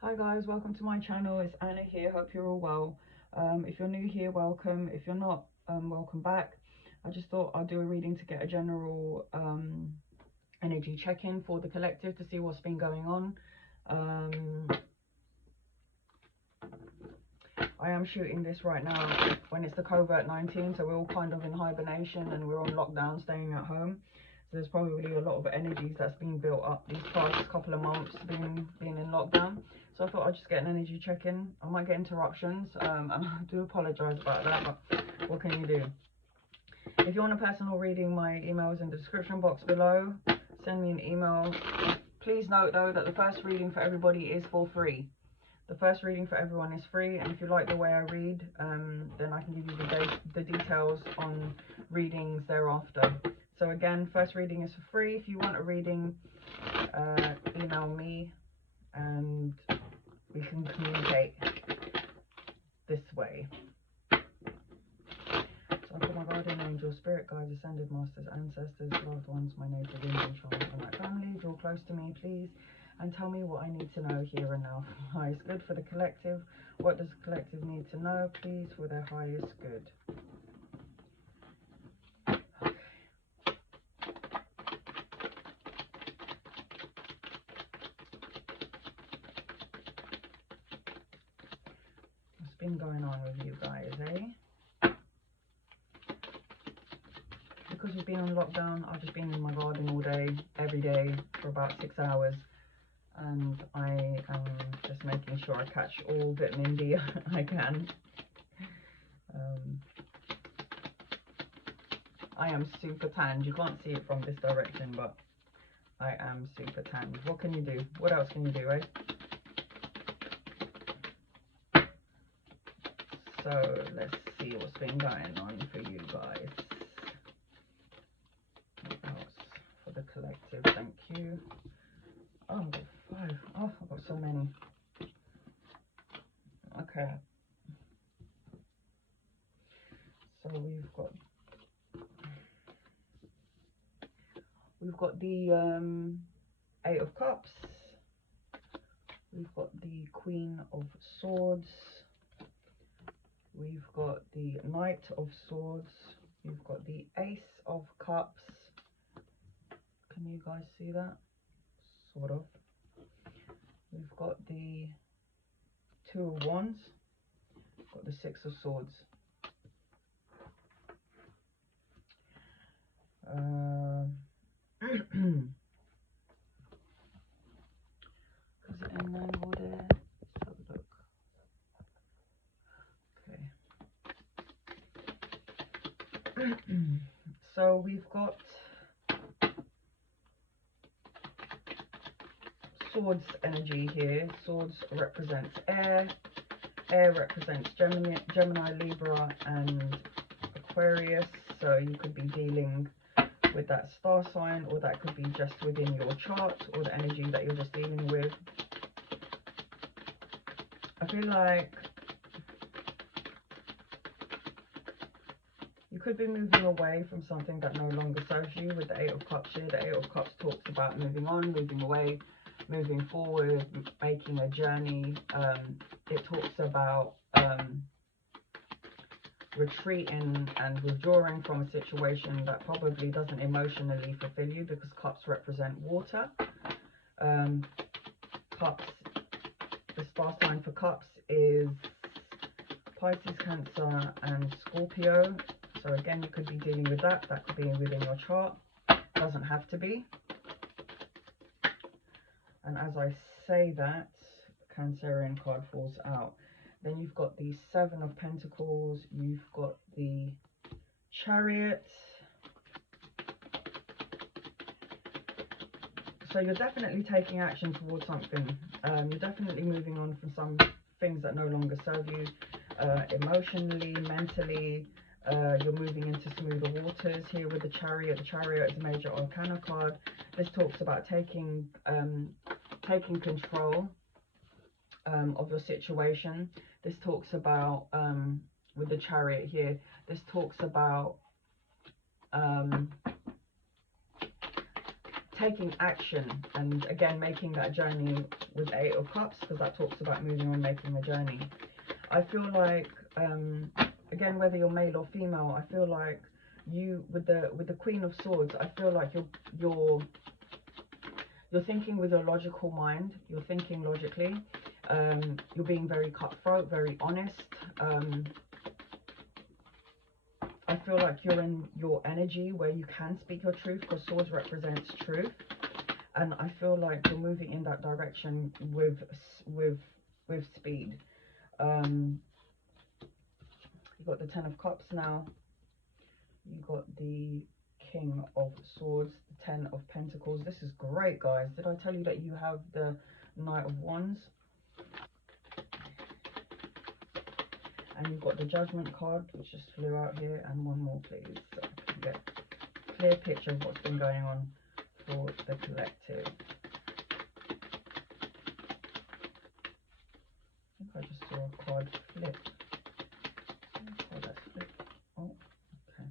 Hi guys, welcome to my channel. It's Anna here. Hope you're all well. If you're new here, welcome. If you're not, welcome back. I just thought I'd do a reading to get a general energy check-in for the collective to see what's been going on. I am shooting this right now when it's the COVID-19, so we're all kind of in hibernation and we're on lockdown, staying at home. So there's probably a lot of energies that's been built up these past couple of months being in lockdown. So I thought I'd just get an energy check-in. I might get interruptions, and I do apologise about that, but what can you do? If you want a personal reading, my email is in the description box below. Send me an email. Please note though that the first reading for everybody is for free. The first reading for everyone is free, and if you like the way I read, then I can give you the details on readings thereafter. So again, first reading is for free. If you want a reading, email me and we can communicate this way. So I put my guardian angel, spirit guides, ascended masters, ancestors, loved ones, my native Indian child, and my family, draw close to me, please, and tell me what I need to know here and now for my highest good for the collective. What does the collective need to know, please, for their highest good? What's been going on with you guys, eh? Because we've been on lockdown, I've just been in my garden all day, every day, for about 6 hours. And I am just making sure I catch all vitamin D I can. I am super tanned. You can't see it from this direction, but I am super tanned. What can you do? What else can you do, eh? So let's see what's been going on for you guys. What else for the collective? Thank you. Oh, I've got 5. Oh, I've got so many. Okay. So we've got the 8 of Cups. We've got the Queen of Swords. We've got the Knight of Swords. We've got the Ace of Cups. Can you guys see that? Sort of. We've got the 2 of Wands. We've got the 6 of Swords. Is it in angle there? Let's have a look. Okay. So we've got Swords energy here. Swords represents air. Air represents Gemini, Libra, and Aquarius. So you could be dealing with that star sign, or that could be just within your chart, or the energy that you're just dealing with. I feel like you could be moving away from something that no longer serves you with the 8 of Cups here. The 8 of Cups talks about moving on, moving away, moving forward, making a journey. It talks about retreating and withdrawing from a situation that probably doesn't emotionally fulfill you, because Cups represent water. Cups, the star sign for Cups is Pisces, Cancer and Scorpio. So again, you could be dealing with that. That could be within your chart. Doesn't have to be. And as I say that, Cancerian card falls out. Then you've got the 7 of Pentacles. You've got the Chariot. So you're definitely taking action towards something. You're definitely moving on from some things that no longer serve you. Emotionally, mentally, you're moving into smoother waters here with the Chariot. The Chariot is a major arcana card. This talks about taking control of your situation. This talks about, with the Chariot here, this talks about taking action, and again making that journey with 8 of Cups, because that talks about moving on, making a journey. I feel like again, whether you're male or female, I feel like you with the Queen of Swords, I feel like you're thinking with your logical mind, you're thinking logically, you're being very cutthroat, very honest. I feel like you're in your energy where you can speak your truth, because swords represents truth, and I feel like you're moving in that direction with speed. You got the 10 of Cups now. You got the King of Swords, the 10 of Pentacles. This is great, guys. Did I tell you that you have the Knight of Wands? And you've got the Judgment card, which just flew out here, and one more, please, so I can get a clear picture of what's been going on for the collective. I think I just saw a card flip. Oh, that's flipped. Oh, okay.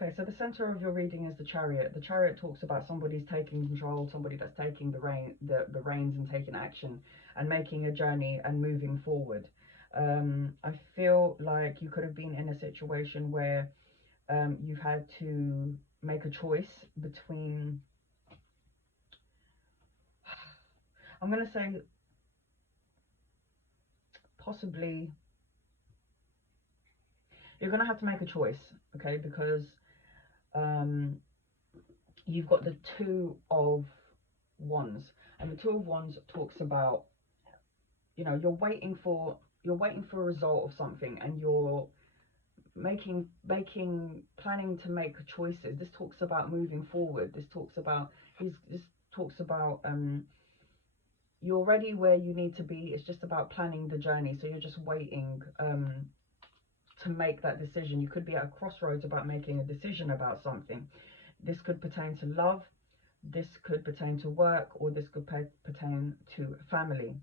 Okay, so the center of your reading is the Chariot. The Chariot talks about somebody's taking control, somebody that's taking the reins and taking action and making a journey and moving forward. I feel like you could have been in a situation where you've had to make a choice between, I'm going to say possibly, you're going to have to make a choice, okay, because you've got the 2 of Wands, and the 2 of Wands talks about, you know, you're waiting for a result of something, and you're planning to make choices. This talks about moving forward. This talks about you're ready where you need to be. It's just about planning the journey, so you're just waiting to make that decision. You could be at a crossroads about making a decision about something. This could pertain to love, this could pertain to work, or this could pertain to family.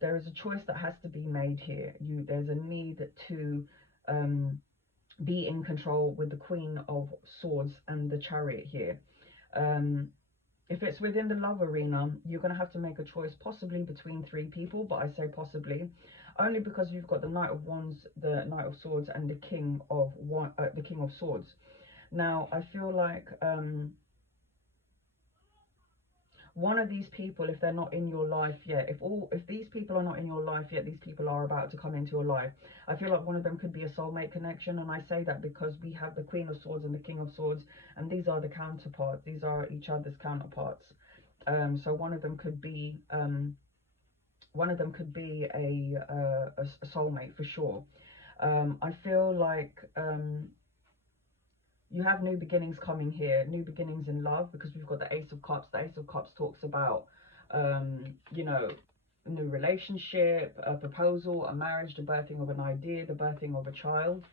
There is a choice that has to be made here. There's a need to be in control with the Queen of Swords and the Chariot here. If it's within the love arena, you're going to have to make a choice, possibly between 3 people, but I say possibly only because you've got the Knight of Wands, the Knight of Swords, and the King of Swords. Now, I feel like one of these people, if they're not in your life yet, if these people are not in your life yet, these people are about to come into your life. I feel like one of them could be a soulmate connection, and I say that because we have the Queen of Swords and the King of Swords, and these are the counterparts. These are each other's counterparts. So one of them could be a soulmate for sure. I feel like you have new beginnings coming here, new beginnings in love, because we've got the Ace of Cups. The Ace of Cups talks about, you know, a new relationship, a proposal, a marriage, the birthing of an idea, the birthing of a child.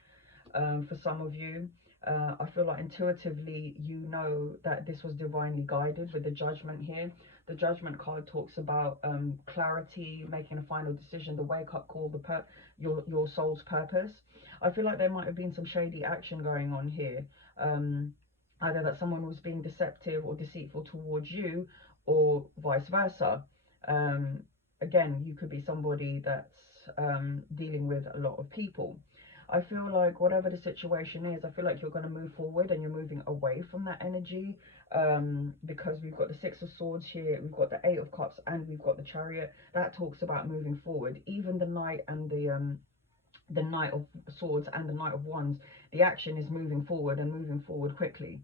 For some of you, I feel like intuitively you know that this was divinely guided with the Judgment here. The Judgment card talks about clarity, making a final decision, the wake-up call, your soul's purpose. I feel like there might have been some shady action going on here. Either that someone was being deceptive or deceitful towards you, or vice versa. Again, you could be somebody that's dealing with a lot of people. I feel like whatever the situation is, I feel like you're going to move forward and you're moving away from that energy, because we've got the 6 of Swords here, we've got the 8 of Cups, and we've got the Chariot. That talks about moving forward. Even the Knight and the Knight of Swords and the Knight of Wands, the action is moving forward and moving forward quickly.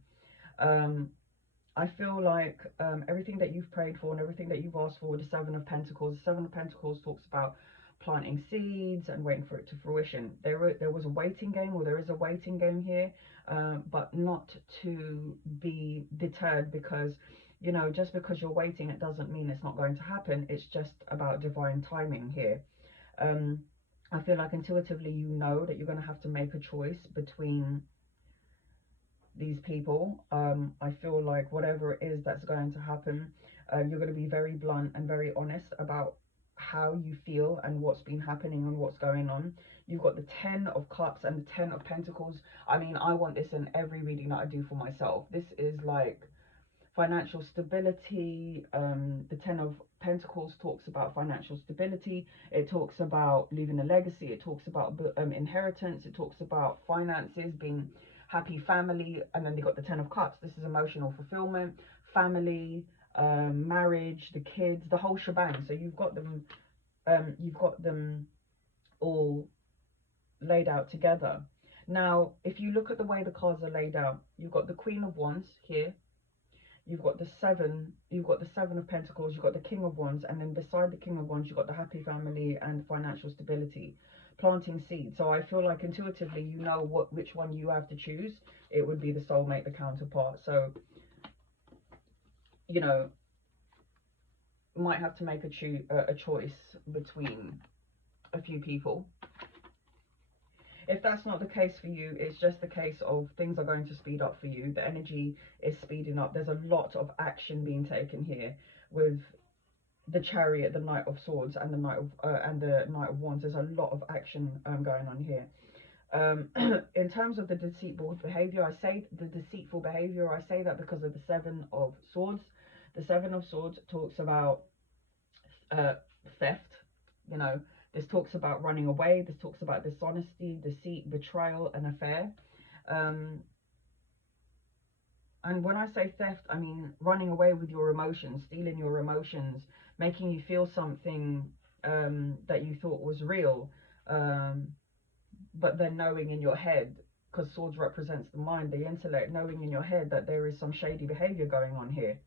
I feel like everything that you've prayed for and everything that you've asked for with the 7 of Pentacles, the 7 of Pentacles talks about planting seeds and waiting for it to fruition. There was a waiting game, or there is a waiting game here, but not to be deterred, because, you know, just because you're waiting, it doesn't mean it's not going to happen. It's just about divine timing here. I feel like intuitively you know that you're going to have to make a choice between these people. I feel like whatever it is that's going to happen, you're going to be very blunt and very honest about how you feel and what's been happening and what's going on. You've got the 10 of Cups and the 10 of Pentacles. I mean, I want this in every reading that I do for myself. This is like financial stability. The 10 of Pentacles talks about financial stability. It talks about leaving a legacy. It talks about inheritance. It talks about finances, being happy family. And then they got the 10 of Cups. This is emotional fulfillment, family, marriage, the kids, the whole shebang. So you've got them all laid out together. Now, if you look at the way the cards are laid out, you've got the Queen of Wands here. You've got the seven of Pentacles, you've got the King of Wands, and then beside the King of Wands, you've got the happy family and financial stability, planting seeds. So I feel like intuitively, you know which one you have to choose. It would be the soulmate, the counterpart. So, you know, might have to make a choice between a few people. If that's not the case for you, it's just the case of things are going to speed up for you. The energy is speeding up. There's a lot of action being taken here with the Chariot, the Knight of Swords, and the Knight of Wands. There's a lot of action going on here. In terms of the deceitful behavior, I say that because of the Seven of Swords. The Seven of Swords talks about theft. You know, this talks about running away. This talks about dishonesty, deceit, betrayal, and affair. And when I say theft, I mean running away with your emotions, stealing your emotions, making you feel something that you thought was real, but then knowing in your head, because swords represents the mind, the intellect, knowing in your head that there is some shady behavior going on here.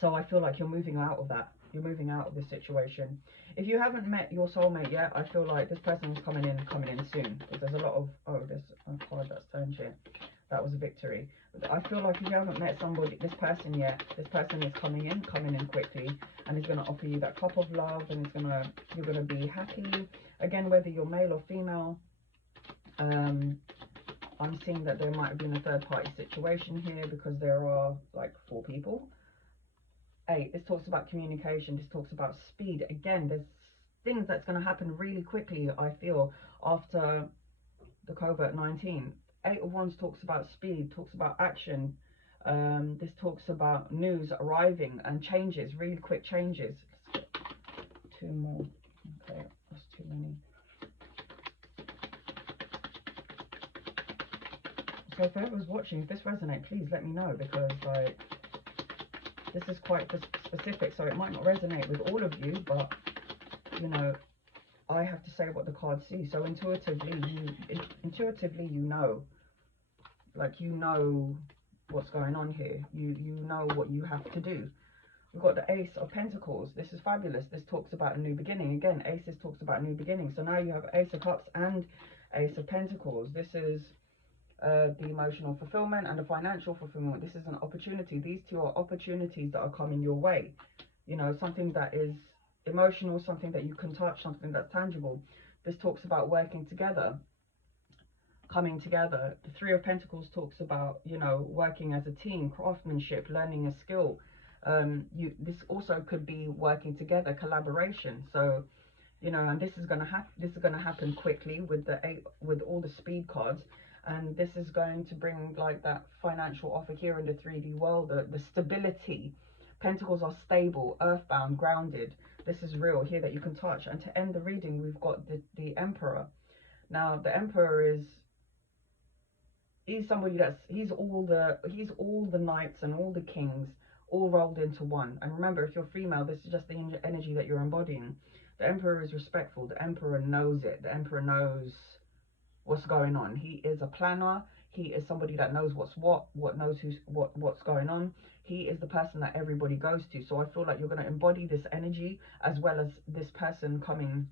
So I feel like you're moving out of that. You're moving out of this situation. If you haven't met your soulmate yet, I feel like this person's coming in soon. There's a lot of, oh, there's a card that's turned here. That was a victory. I feel like if you haven't met this person yet, this person is coming in quickly, and is going to offer you that cup of love, and you're gonna be happy. Again, whether you're male or female, I'm seeing that there might have been a third party situation here, because there are like 4 people. 8, this talks about communication. This talks about speed. Again, there's things that's going to happen really quickly, I feel, after the COVID-19. 8 of Wands talks about speed, talks about action. This talks about news arriving and changes, really quick changes. Let's get 2 more. Okay, that's too many. So if whoever's watching, if this resonates, please let me know, because like, this is quite specific, so it might not resonate with all of you, but you know, I have to say what the cards see. So intuitively, you know, like, you know what's going on here. You know what you have to do. We've got the Ace of Pentacles. This is fabulous. This talks about a new beginning. Again, Aces talks about new beginning. So now you have Ace of Cups and Ace of Pentacles. This is the emotional fulfillment and the financial fulfillment. This is an opportunity. These two are opportunities that are coming your way. You know, something that is emotional, something that you can touch, something that's tangible. This talks about working together, coming together. The 3 of Pentacles talks about, you know, working as a team, craftsmanship, learning a skill. This also could be working together, collaboration. So, you know, and this is going to happen quickly with the 8, with all the speed cards. And this is going to bring like that financial offer here in the 3D world, the stability. Pentacles are stable, earthbound, grounded. This is real here that you can touch. And to end the reading, we've got the Emperor. Now, the Emperor he's somebody he's all the knights and all the kings all rolled into one. And remember, if you're female, this is just the energy that you're embodying. The Emperor is respectful. The Emperor knows it. The Emperor knows what's going on. He is a planner. He is somebody that knows what's what's going on. He is the person that everybody goes to. So I feel like you're going to embody this energy, as well as this person coming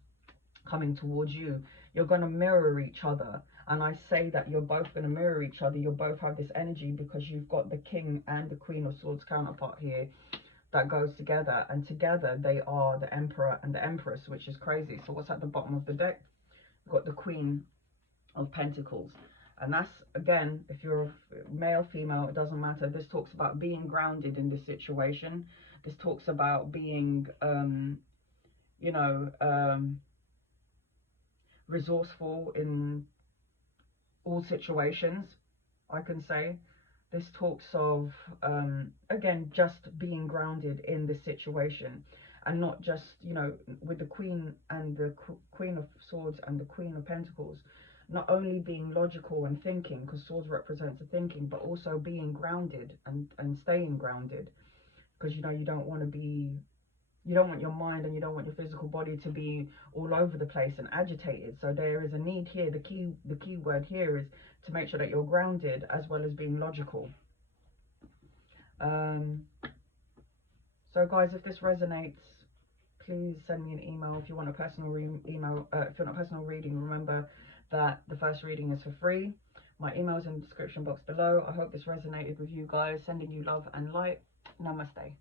towards you. You're going to mirror each other. And I say that you're both going to mirror each other. You both have this energy, because you've got the King and the Queen of Swords counterpart here that goes together, and together they are the Emperor and the Empress, which is crazy. So what's at the bottom of the deck? You've got the Queen of Pentacles, and that's, again, if you're male, female, it doesn't matter. This talks about being grounded in this situation. This talks about being, you know, resourceful in all situations, I can say. This talks of, again, just being grounded in the situation, and not just, you know, with the Queen and the Queen of Swords and the Queen of Pentacles, not only being logical and thinking, because swords represents the thinking, but also being grounded and staying grounded, because, you know, you don't want to be, you don't want your mind and you don't want your physical body to be all over the place and agitated. So there is a need here. The key word here is to make sure that you're grounded as well as being logical. So guys, if this resonates, please send me an email. If you want a personal if you want a personal reading, remember that the first reading is for free. My email's in the description box below. I hope this resonated with you guys. Sending you love and light. Namaste.